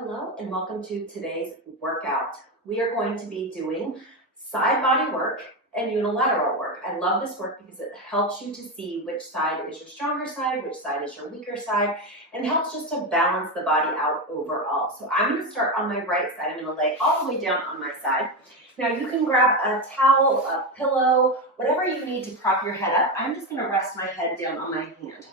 Hello and welcome to today's workout. We are going to be doing side body work and unilateral work. I love this work because it helps you to see which side is your stronger side, which side is your weaker side, and helps just to balance the body out overall. So I'm going to start on my right side. I'm going to lay all the way down on my side. Now you can grab a towel, a pillow, whatever you need to prop your head up. I'm just going to rest my head down on my hand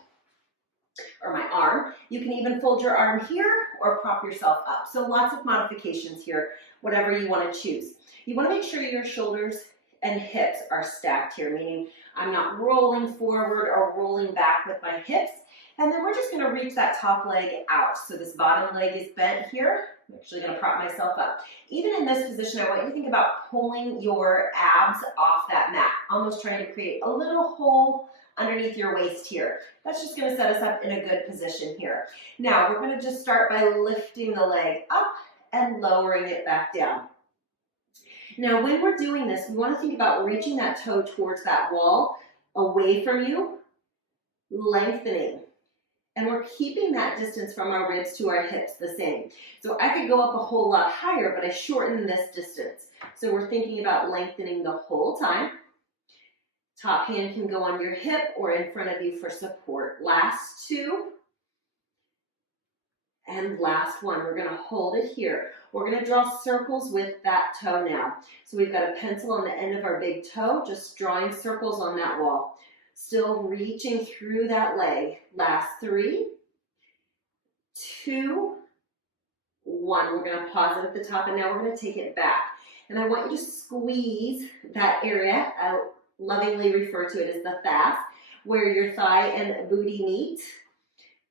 or my arm. You can even fold your arm here or prop yourself up. So lots of modifications here, whatever you want to choose. You want to make sure your shoulders and hips are stacked here, meaning I'm not rolling forward or rolling back with my hips. And then we're just going to reach that top leg out. So this bottom leg is bent here. I'm actually going to prop myself up. Even in this position, I want you to think about pulling your abs off that mat, almost trying to create a little hole underneath your waist here. That's just going to set us up in a good position here. Now we're going to just start by lifting the leg up and lowering it back down. Now when we're doing this, we want to think about reaching that toe towards that wall, away from you, lengthening. And we're keeping that distance from our ribs to our hips the same. So I could go up a whole lot higher, but I shorten this distance. So we're thinking about lengthening the whole time. Top hand can go on your hip or in front of you for support. Last two. And last one. We're going to hold it here. We're going to draw circles with that toe now. So we've got a pencil on the end of our big toe, just drawing circles on that wall. Still reaching through that leg. Last three, two, one. We're going to pause it at the top and now we're going to take it back. And I want you to squeeze that area. I lovingly refer to it as the thigh, where your thigh and booty meet.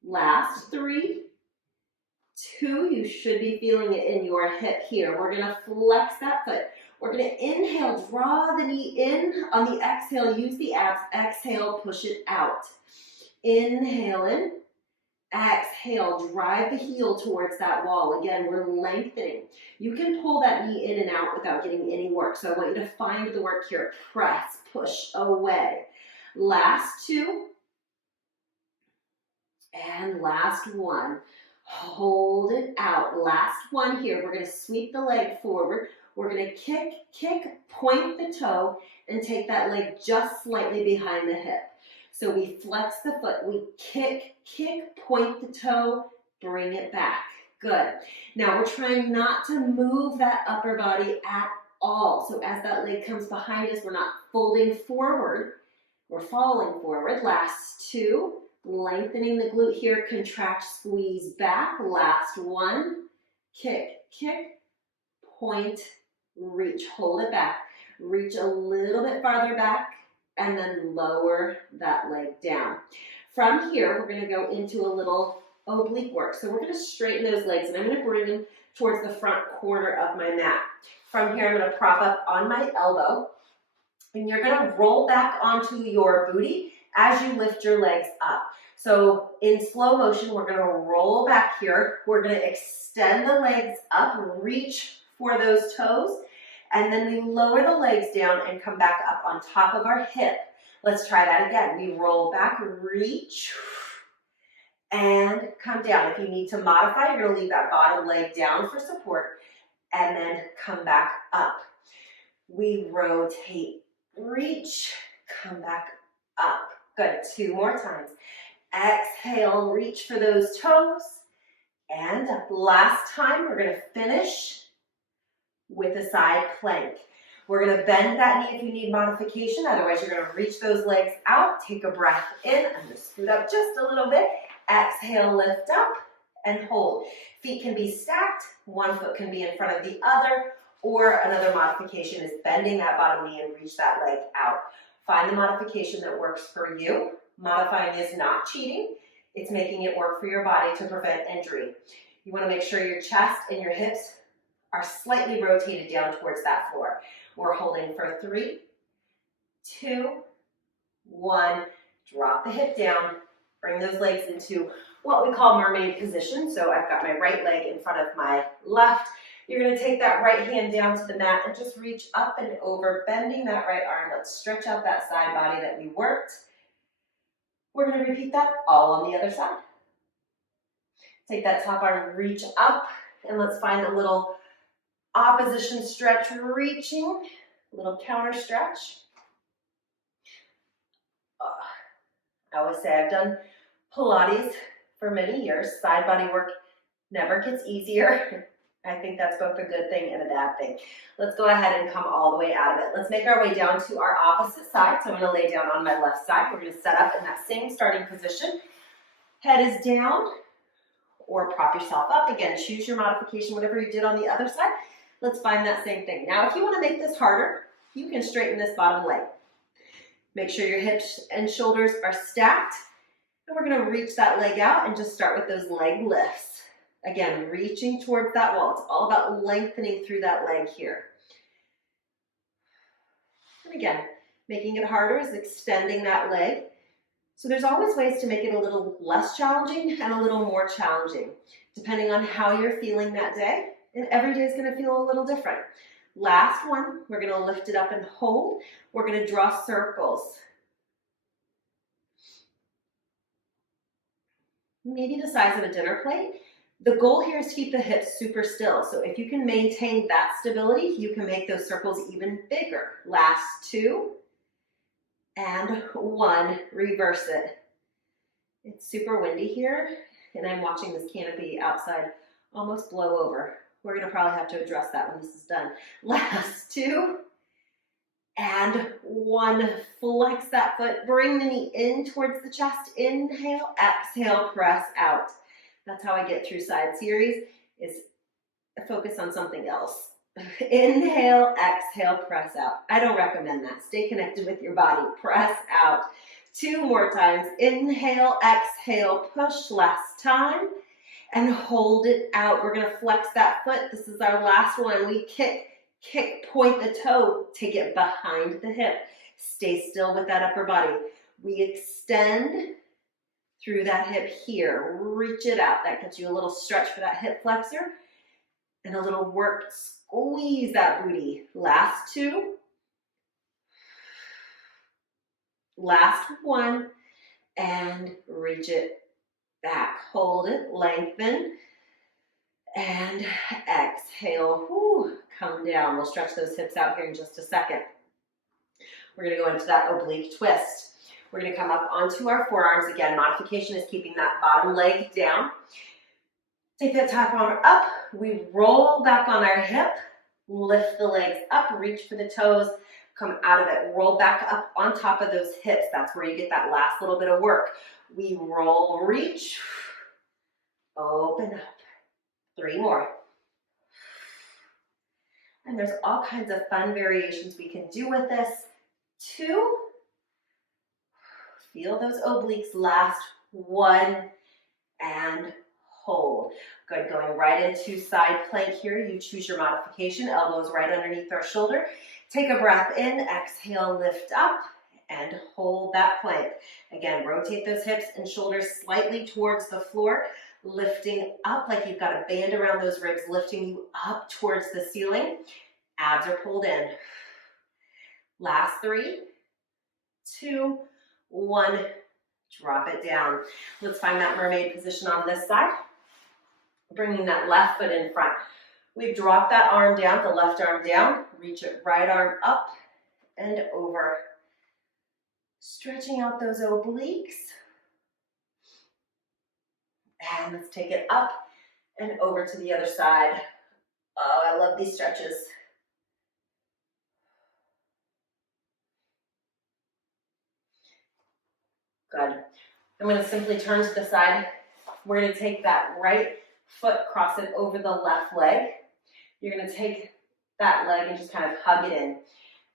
Last three, two. You should be feeling it in your hip here. We're going to flex that foot. We're going to inhale, draw the knee in. On the exhale, use the abs. Exhale, push it out. Inhale in. Exhale, drive the heel towards that wall. Again, we're lengthening. You can pull that knee in and out without getting any work. So I want you to find the work here. Press, push away. Last two. And last one. Hold it out. Last one here. We're going to sweep the leg forward. We're going to kick, point the toe, and take that leg just slightly behind the hip. So we flex the foot, we kick, point the toe, bring it back. Good. Now we're trying not to move that upper body at all. So as that leg comes behind us, we're not folding forward, we're falling forward. Last two, lengthening the glute here, contract, squeeze back. Last one, kick, point, reach, hold it back. Reach a little bit farther back and then lower that leg down. From here, we're going to go into a little oblique work. So we're going to straighten those legs and I'm going to bring them towards the front corner of my mat. From here, I'm going to prop up on my elbow and you're going to roll back onto your booty as you lift your legs up. So in slow motion, we're going to roll back here. We're going to extend the legs up, reach for those toes, and then we lower the legs down and come back up on top of our hip. Let's try that again. We roll back, reach, and come down. If you need to modify, you're going to leave that bottom leg down for support, and then come back up. We rotate, reach, come back up. Good. Two more times. Exhale, reach for those toes, and up. Last time, we're going to finish with a side plank. We're going to bend that knee if you need modification. Otherwise, you're going to reach those legs out. Take a breath in. I'm going to scoot up just a little bit. Exhale, lift up and hold. Feet can be stacked. One foot can be in front of the other. Or another modification is bending that bottom knee and reach that leg out. Find the modification that works for you. Modifying is not cheating. It's making it work for your body to prevent injury. You want to make sure your chest and your hips are slightly rotated down towards that floor. We're holding for 3, 2, 1. Drop the hip down. Bring those legs into what we call mermaid position. So I've got my right leg in front of my left. You're going to take that right hand down to the mat and just reach up and over, bending that right arm. Let's stretch out that side body that we worked. We're going to repeat that all on the other side. Take that top arm, reach up, And let's find a little opposition stretch, reaching, a little counter stretch. I always say I've done Pilates for many years. Side body work never gets easier. I think that's both a good thing and a bad thing. Let's go ahead and come all the way out of it. Let's make our way down to our opposite side. So I'm going to lay down on my left side. We're going to set up in that same starting position. Head is down, or prop yourself up. Again, choose your modification, whatever you did on the other side. Let's find that same thing. Now, if you want to make this harder, you can straighten this bottom leg. Make sure your hips and shoulders are stacked. And we're going to reach that leg out and just start with those leg lifts. Again, reaching towards that wall. It's all about lengthening through that leg here. And again, making it harder is extending that leg. So there's always ways to make it a little less challenging and a little more challenging, depending on how you're feeling that day. And every day is going to feel a little different. Last one, we're going to lift it up and hold. We're going to draw circles. Maybe the size of a dinner plate. The goal here is to keep the hips super still. So if you can maintain that stability, you can make those circles even bigger. Last two. And one, reverse it. It's super windy here, and I'm watching this canopy outside almost blow over. We're going to probably have to address that when this is done. Last two, and one. Flex that foot, bring the knee in towards the chest. Inhale, exhale, press out. That's how I get through side series, is focus on something else. Inhale, exhale, press out. I don't recommend that. Stay connected with your body. Press out. Two more times. Inhale, exhale, push. Last time. And hold it out. We're going to flex that foot. This is our last one. We kick, point the toe. Take it behind the hip. Stay still with that upper body. We extend through that hip here. Reach it out. That gets you a little stretch for that hip flexor. And a little work. Squeeze that booty. Last two. Last one. And reach it back. Hold it. Lengthen. And exhale. Whew. Come down. We'll stretch those hips out here in just a second. We're going to go into that oblique twist. We're going to come up onto our forearms. Again, modification is keeping that bottom leg down. Take that top arm up. We roll back on our hip. Lift the legs up. Reach for the toes. Come out of it. Roll back up on top of those hips. That's where you get that last little bit of work. We roll, reach. Open up. Three more. And there's all kinds of fun variations we can do with this. Two. Feel those obliques. Last one. And hold. Good, going right into side plank here. You choose your modification. Elbows right underneath our shoulder. Take a breath in. Exhale, lift up. And hold that plank. Again, rotate those hips and shoulders slightly towards the floor. Lifting up like you've got a band around those ribs. Lifting you up towards the ceiling. Abs are pulled in. Last three. Two. One. Drop it down. Let's find that mermaid position on this side. Bringing that left foot in front. We've dropped that arm down, the left arm down. Reach it, right arm up and over. Stretching out those obliques. And let's take it up and over to the other side. Oh, I love these stretches. Good. I'm going to simply turn to the side. We're going to take that right foot, cross it over the left leg. You're going to take that leg and just kind of hug it in.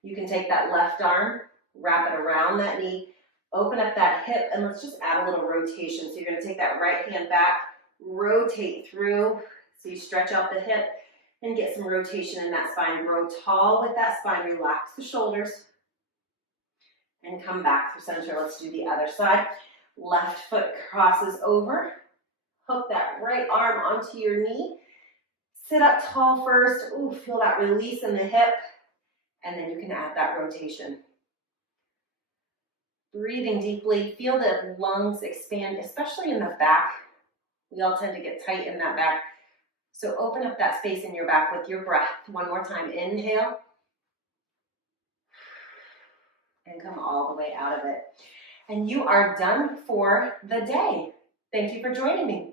You can take that left arm, wrap it around that knee, open up that hip, and let's just add a little rotation. So you're going to take that right hand back, rotate through, so you stretch out the hip and get some rotation in that spine. Grow tall with that spine. Relax the shoulders and come back through center. Let's do the other side. Left foot crosses over. Hook that right arm onto your knee. Sit up tall first. Ooh, feel that release in the hip. And then you can add that rotation. Breathing deeply. Feel the lungs expand, especially in the back. We all tend to get tight in that back. So open up that space in your back with your breath. One more time. Inhale. And come all the way out of it. And you are done for the day. Thank you for joining me.